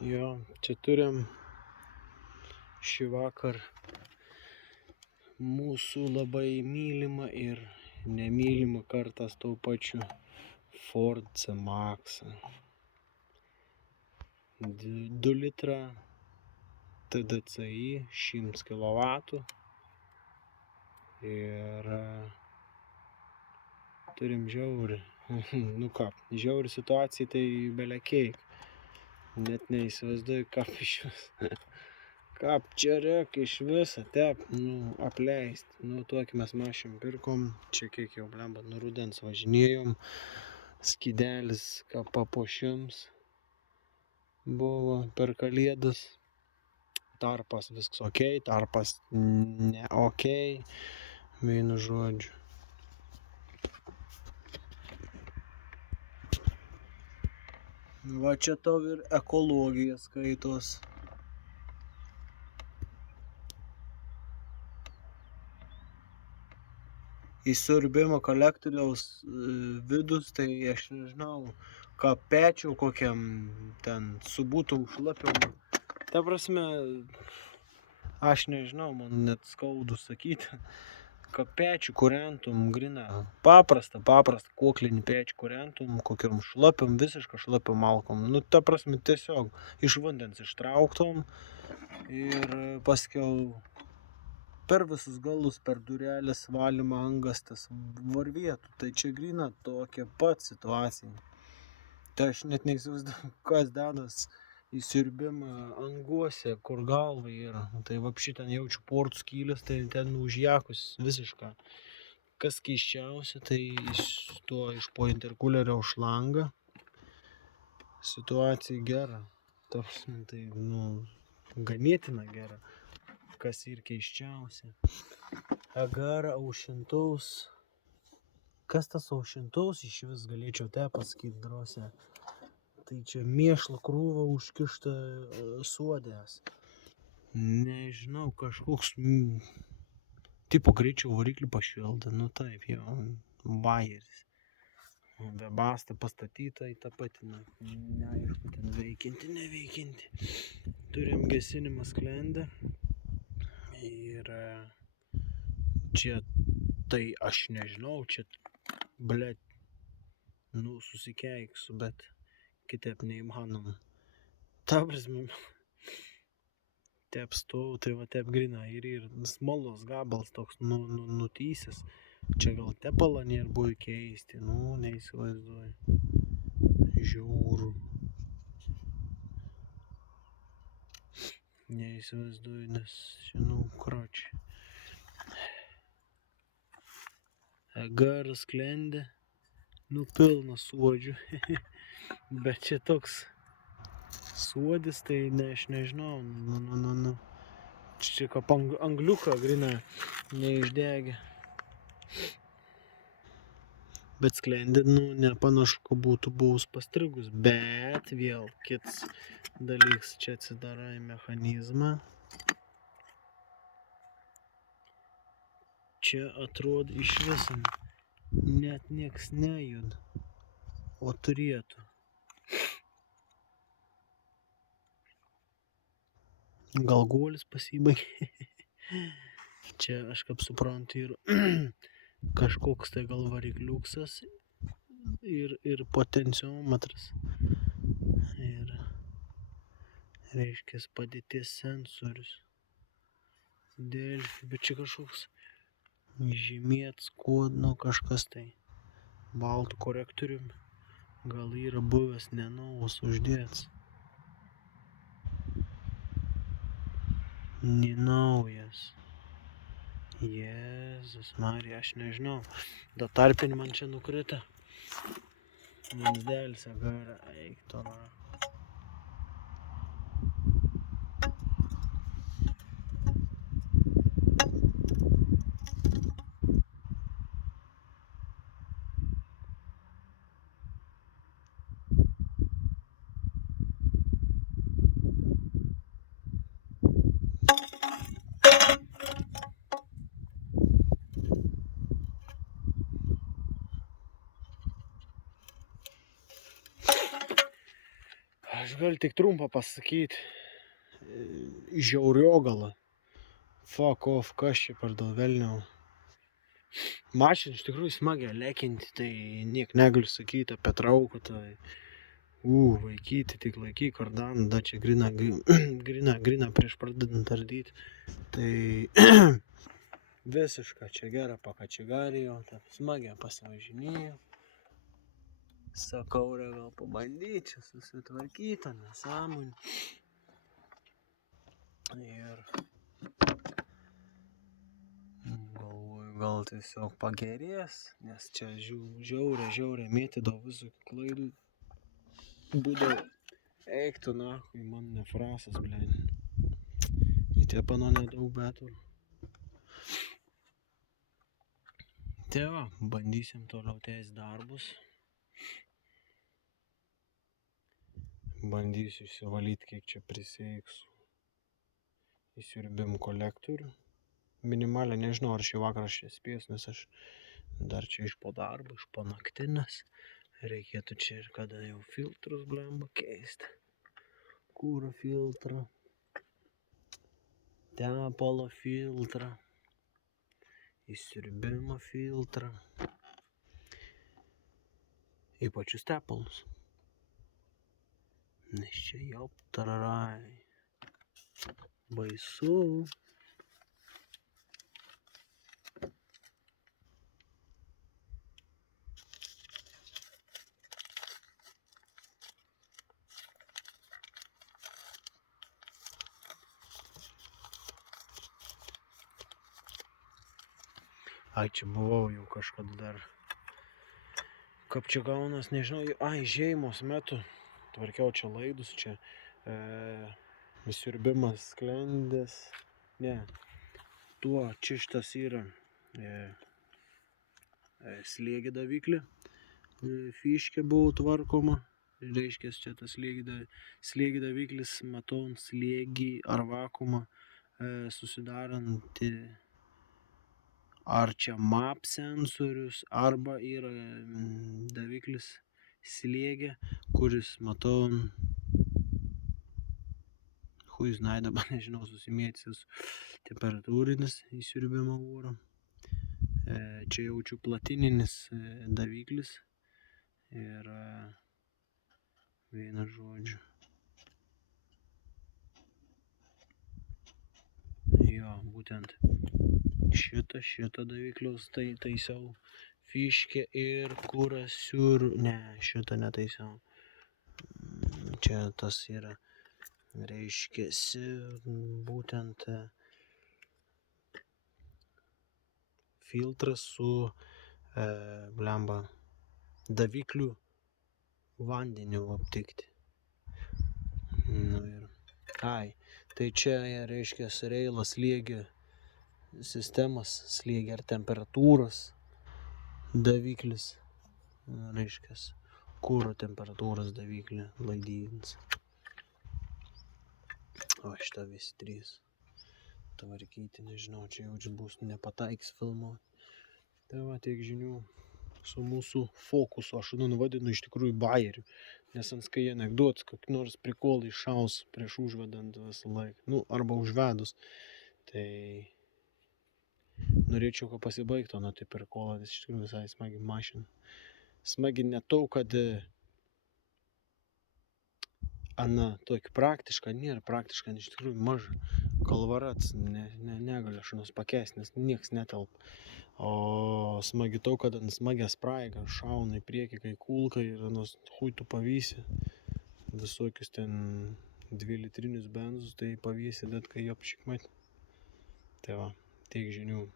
Jo, čia turim šį vakar mūsų labai mylimą ir nemylimą kartas tuo pačiu Ford C-Max. 2 litrą TDCi 100 kW ir turim žiaurį, žiaurį situaciją, tai belekeik. Net neįsivaizduoju, kaip iš vis. Kaip čia reikia iš viso, apleist. Tokį mes mašiną pirkom, čia kiek jau blemba, rudens važinėjom. Skydelis, ką papuošims buvo per kalėdas. Tarpas viskas ok, tarpas ne ok. Vienu žodžiu. Va čia tau ir ekologija skaitos. Įsiurbimo kolektoriaus vidus, tai aš nežinau, ką pečiau kokiam ten su būtum šlapiam. Ta prasme, aš nežinau, man net skaudu sakyti, ką pečių kūrentum grina. Paprastą koklinį pečių kūrentum, kokiam šlapiam, visišką šlapiam malkom. Ta prasme, tiesiog iš vandens ištrauktum ir paskiau per visus galus, per durelės valymą angastas varvėtų. Tai čia grina tokia pat situacija. Tai aš net neįsivaizduoju, kas dadas įsiurbimą anguose, kur galva yra. Tai vapši ten jaučiu portų skylės, tai ten užjakus visišką. Kas keisčiausia, tai tuo iš po interkulerio šlangą situacija gera. Tai ganėtina gera. Kas ir keiščiausia. Agara aušintaus. Kas tas aušintaus iš vis galėčiau pasakyti drąsiai. Tai čia mėšlo krūva užkišta suodės. Nežinau, kažkoks tipo greičiau variklį pašvelda. Taip, jau vajeris. Be basta pastatyta į tą patį. Neaišku, ten veikinti, neveikinti. Turim gesinimą sklendę. Ir čia, tai aš nežinau, čia, susikeiksiu, bet kitaip neįmanoma. Ta prasme, taip stovu, tai va taip grina ir smalos gabals toks nutysęs. Čia gal tepalą nėra buvo keisti, neįsivaizduoju. Žiauru. Neįsivaizduoju, nes, kročiai. Agara sklendė, pilnas suodžių. Bet čia toks suodis, tai aš nežinau, Čia kaip angliuką grina neišdegė. Bet sklendė, nepanašu, kad būtų buvus pastrigus. Bet vėl kits dalykas, čia atsidarai mechanizmą. Čia atrodo iš viso net nieks nejuda, o turėtų. Gal guolis pasibaigė. Čia aš kaip suprantu ir kažkoks tai gal varikliuksas ir potenciometras. Ir reiškia padėties sensorius. Delfi, bet čia kažkoks žymėts kodno kažkas tai baltų korektorium. Gal yra buvęs nenaujas uždėts. Nenaujas. Jėzus Marija, aš nežinau. Da tarpinį man čia nukrita. Vaizdelis Agara, eik tolo. Aš galiu tik trumpą pasakyti. Žiauriogala. Fuck off, kas čia per dėl velnio. Mašina iš tikrųjų smagia lekinti, tai niek negaliu sakyti apie trauką, tai vaikyti, tik laikyk kardaną, da čia grina prieš pradedant ardyti. Tai visiška čia gera pakačigarijo, taip smagia pasivažinėjo. Sakau, gal pabandyti čia susitvarkyti, nesąmonį. Ir galvoju, gal tiesiog pagerės, nes čia žiauriai mėtydavo visokių klaidų. Būdavo, eik tu nachui, man nefrasas, blin. Į tie pano nedaug betų. Tai va, bandysim toliau tęsti darbus. Bandysiu išsivalyti, kiek čia priseiksiu įsiurbimų kolektorių. Minimaliai nežinau, ar šį vakarą aš čia spės, nes aš dar čia iš po darbo, iš po naktinės. Reikėtų čia ir kada jau filtrus blemba keisti. Kūro filtrą. Tepalo filtrą. Įsiurbimo filtrą. Į pačius tepalus. Nes čia jau tararai. Baisu. Ai, čia buvau jau kažkada dar kapčiagaunas, nežinau, žeimos metu tvarkiau čia laidus, čia įsiurbimas sklendės, ne, tuo čia šitas yra slėgį daviklį, fiškė buvo tvarkoma, reiškia čia tas slėgį daviklis, matau slėgį ar vakuumą susidarantį. Ar čia MAP sensorius, arba yra daviklis slėgė, kuris, matau, hui znai dabar, nežinau, susimėtęs temperatūrinis įsiurbimo oro. Čia jaučiu platininis daviklis ir vieną žodžiu. Jo, būtent. Šitą davikliaus taisiau fiškę ir kuras ne, šitą netaisiau. Čia tas yra, reiškiasi, būtent filtras su daviklių vandeniu aptikti. Nu ir, tai čia, reiškia, reilas slėgio sistemas, slėgio ar temperatūros daviklis, reiškia, kuro temperatūros daviklį laidydins. O šitą visi trys tvarkyti, nežinau, čia jaučiu bus nepataiks filmuoti. Tai va, tiek žinių su mūsų fokusu, aš vadinu iš tikrųjų bajeriu, nes ant kai anekdotas, kokį nors prikolą iššaus prieš užvedant visą laiką, arba užvedus, tai norėčiau, kad pasibaigtų, tai prikolą, nes iš tikrųjų visai smagi mašina. Smagi ne to, kad tokia praktiška, nėra praktiška, iš tikrųjų maža. Kalvarats, negali aš nors pakęsti, nes nieks netelpa. O smagi to, kad ant smagia spraiga šauna į priekį, kai kulka ir nors hui tu pavysi visokius ten 2 litrinius benzus, tai pavysi, bet kai apšikmat. Tai va, tiek žinių.